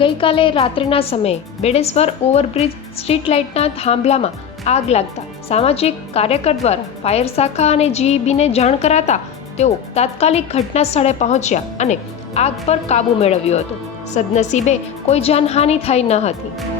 ગઈકાલે રાત્રિના સમયે બેડેશ્વર ઓવરબ્રિજ સ્ટ્રીટ લાઇટના થાંભલામાં આગ લાગતા સામાજિક કાર્યકર દ્વારા ફાયર શાખા અને જીઈબીને જાણ કરાતા તેઓ તાત્કાલિક ઘટના સ્થળે પહોંચ્યા અને આગ પર કાબૂ મેળવ્યો હતો. સદનસીબે કોઈ જાનહાનિ થઈ ન હતી.